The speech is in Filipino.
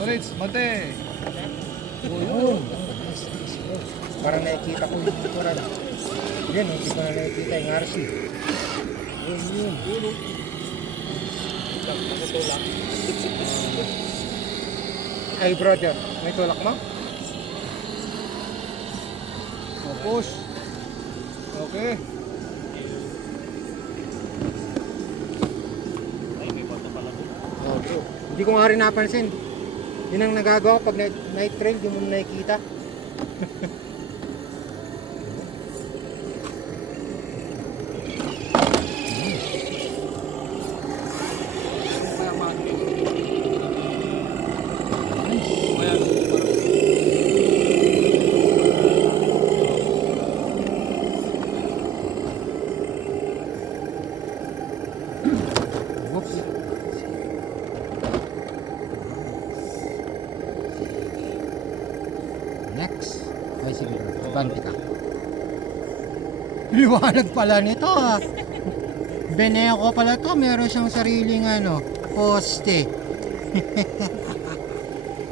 Torits, mate. Yun. Parang nakikita ko yung likuran. Yan, hindi ko na nakikita yung RC. Yun. Ay brother, may tulak mo? Push. Okay. Hindi ko nga rin napansin. Yun ang nagagawa pag night trail, di mo nakikita. Oops. Next. Ay sige, banti ka. Liwanag pala nito ha. Beneo ko pala to, meron siyang sariling poste.